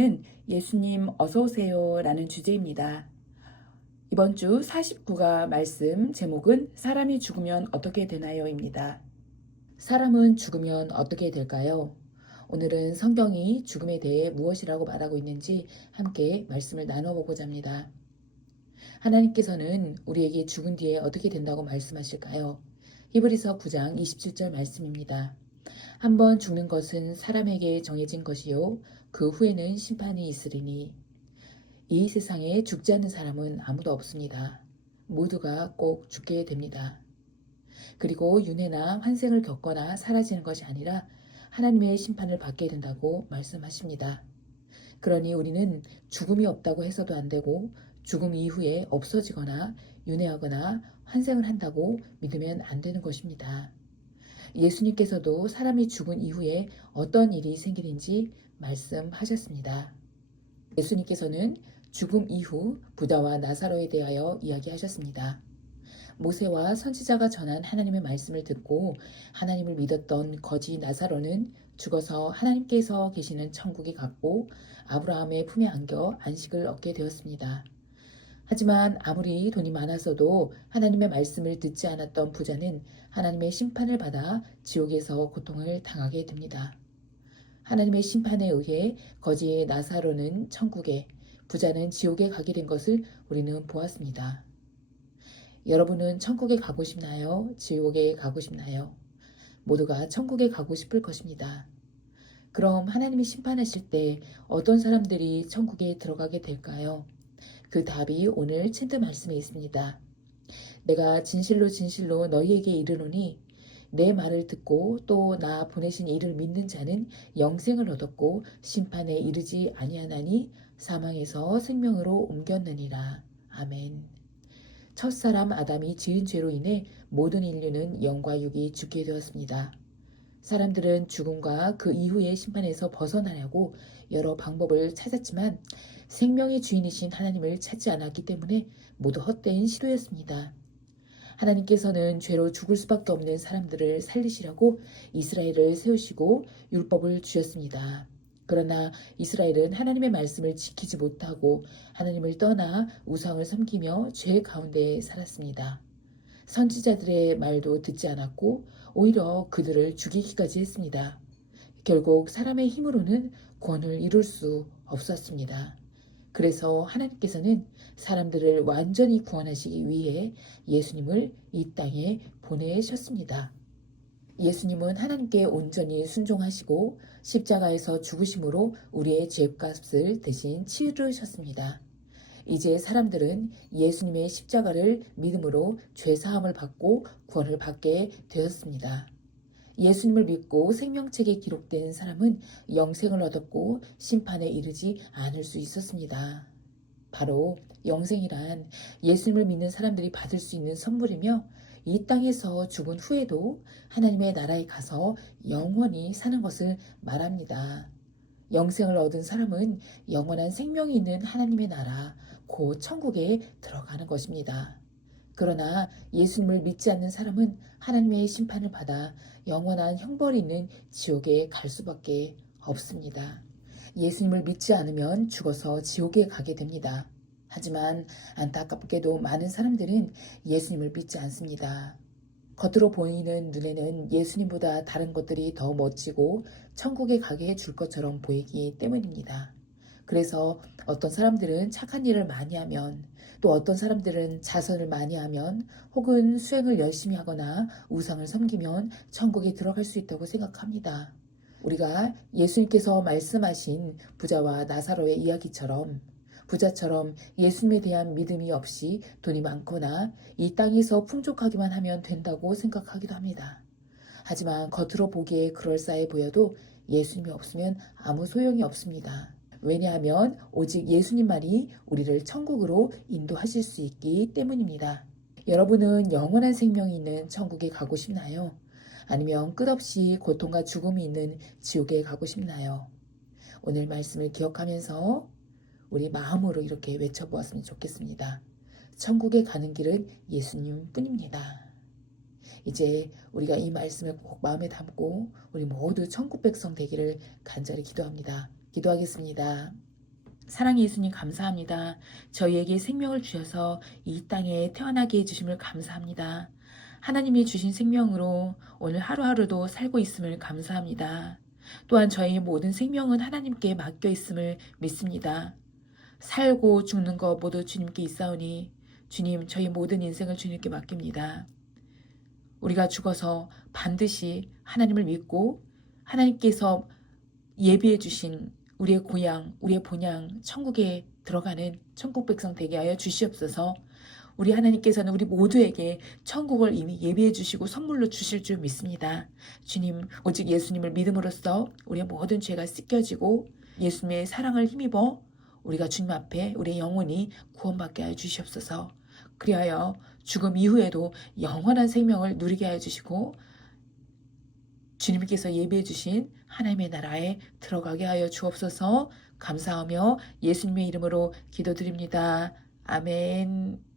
주제는 예수님 어서 오세요 라는 주제입니다. 이번 주 49가 말씀 제목은 사람이 죽으면 어떻게 되나요?입니다. 사람은 죽으면 어떻게 될까요? 오늘은 성경이 죽음에 대해 무엇이라고 말하고 있는지 함께 말씀을 나눠보고자 합니다. 하나님께서는 우리에게 죽은 뒤에 어떻게 된다고 말씀하실까요? 히브리서 9장 27절 말씀입니다. 한번 죽는 것은 사람에게 정해진 것이요 그 후에는 심판이 있으리니. 이 세상에 죽지 않는 사람은 아무도 없습니다. 모두가 꼭 죽게 됩니다. 그리고 윤회나 환생을 겪거나 사라지는 것이 아니라 하나님의 심판을 받게 된다고 말씀하십니다. 그러니 우리는 죽음이 없다고 해서도 안 되고 죽음 이후에 없어지거나 윤회하거나 환생을 한다고 믿으면 안 되는 것입니다. 예수님께서도 사람이 죽은 이후에 어떤 일이 생기는지 말씀하셨습니다. 예수님께서는 죽음 이후 부다와 나사로에 대하여 이야기하셨습니다. 모세와 선지자가 전한 하나님의 말씀을 듣고 하나님을 믿었던 거지 나사로는 죽어서 하나님께서 계시는 천국에 갔고 아브라함의 품에 안겨 안식을 얻게 되었습니다. 하지만 아무리 돈이 많아서도 하나님의 말씀을 듣지 않았던 부자는 하나님의 심판을 받아 지옥에서 고통을 당하게 됩니다. 하나님의 심판에 의해 거지의 나사로는 천국에, 부자는 지옥에 가게 된 것을 우리는 보았습니다. 여러분은 천국에 가고 싶나요? 지옥에 가고 싶나요? 모두가 천국에 가고 싶을 것입니다. 그럼 하나님이 심판하실 때 어떤 사람들이 천국에 들어가게 될까요? 그 답이 오늘 챈트 말씀에 있습니다. 내가 진실로 진실로 너희에게 이르노니 내 말을 듣고 또 나 보내신 이를 믿는 자는 영생을 얻었고 심판에 이르지 아니하나니 사망에서 생명으로 옮겼느니라. 아멘. 첫사람 아담이 지은 죄로 인해 모든 인류는 영과 육이 죽게 되었습니다. 사람들은 죽음과 그 이후의 심판에서 벗어나려고 여러 방법을 찾았지만 생명의 주인이신 하나님을 찾지 않았기 때문에 모두 헛된 시도였습니다. 하나님께서는 죄로 죽을 수밖에 없는 사람들을 살리시려고 이스라엘을 세우시고 율법을 주셨습니다. 그러나 이스라엘은 하나님의 말씀을 지키지 못하고 하나님을 떠나 우상을 섬기며 죄 가운데 살았습니다. 선지자들의 말도 듣지 않았고 오히려 그들을 죽이기까지 했습니다. 결국 사람의 힘으로는 구원을 이룰 수 없었습니다. 그래서 하나님께서는 사람들을 완전히 구원하시기 위해 예수님을 이 땅에 보내셨습니다. 예수님은 하나님께 온전히 순종하시고 십자가에서 죽으심으로 우리의 죄값을 대신 치르셨습니다. 이제 사람들은 예수님의 십자가를 믿음으로 죄사함을 받고 구원을 받게 되었습니다. 예수님을 믿고 생명책에 기록된 사람은 영생을 얻었고 심판에 이르지 않을 수 있었습니다. 바로 영생이란 예수님을 믿는 사람들이 받을 수 있는 선물이며 이 땅에서 죽은 후에도 하나님의 나라에 가서 영원히 사는 것을 말합니다. 영생을 얻은 사람은 영원한 생명이 있는 하나님의 나라, 곧 천국에 들어가는 것입니다. 그러나 예수님을 믿지 않는 사람은 하나님의 심판을 받아 영원한 형벌이 있는 지옥에 갈 수밖에 없습니다. 예수님을 믿지 않으면 죽어서 지옥에 가게 됩니다. 하지만 안타깝게도 많은 사람들은 예수님을 믿지 않습니다. 겉으로 보이는 눈에는 예수님보다 다른 것들이 더 멋지고 천국에 가게 해줄 것처럼 보이기 때문입니다. 그래서 어떤 사람들은 착한 일을 많이 하면 또 어떤 사람들은 자선을 많이 하면 혹은 수행을 열심히 하거나 우상을 섬기면 천국에 들어갈 수 있다고 생각합니다. 우리가 예수님께서 말씀하신 부자와 나사로의 이야기처럼 부자처럼 예수님에 대한 믿음이 없이 돈이 많거나 이 땅에서 풍족하기만 하면 된다고 생각하기도 합니다. 하지만 겉으로 보기에 그럴싸해 보여도 예수님이 없으면 아무 소용이 없습니다. 왜냐하면 오직 예수님만이 우리를 천국으로 인도하실 수 있기 때문입니다. 여러분은 영원한 생명이 있는 천국에 가고 싶나요? 아니면 끝없이 고통과 죽음이 있는 지옥에 가고 싶나요? 오늘 말씀을 기억하면서 우리 마음으로 이렇게 외쳐보았으면 좋겠습니다. 천국에 가는 길은 예수님 뿐입니다. 이제 우리가 이 말씀을 꼭 마음에 담고 우리 모두 천국 백성 되기를 간절히 기도합니다. 기도하겠습니다. 사랑의 예수님 감사합니다. 저희에게 생명을 주셔서 이 땅에 태어나게 해주심을 감사합니다. 하나님이 주신 생명으로 오늘 하루하루도 살고 있음을 감사합니다. 또한 저희의 모든 생명은 하나님께 맡겨 있음을 믿습니다. 살고 죽는 것 모두 주님께 있사오니 주님 저희 모든 인생을 주님께 맡깁니다. 우리가 죽어서 반드시 하나님을 믿고 하나님께서 예비해 주신 우리의 고향, 우리의 본향, 천국에 들어가는 천국 백성 되게 하여 주시옵소서. 우리 하나님께서는 우리 모두에게 천국을 이미 예비해 주시고 선물로 주실 줄 믿습니다. 주님, 오직 예수님을 믿음으로써 우리의 모든 죄가 씻겨지고 예수님의 사랑을 힘입어 우리가 주님 앞에 우리의 영혼이 구원받게 하여 주시옵소서. 그리하여 죽음 이후에도 영원한 생명을 누리게 하여 주시고 주님께서 예비해 주신 하나님의 나라에 들어가게 하여 주옵소서. 감사하며 예수님의 이름으로 기도드립니다. 아멘.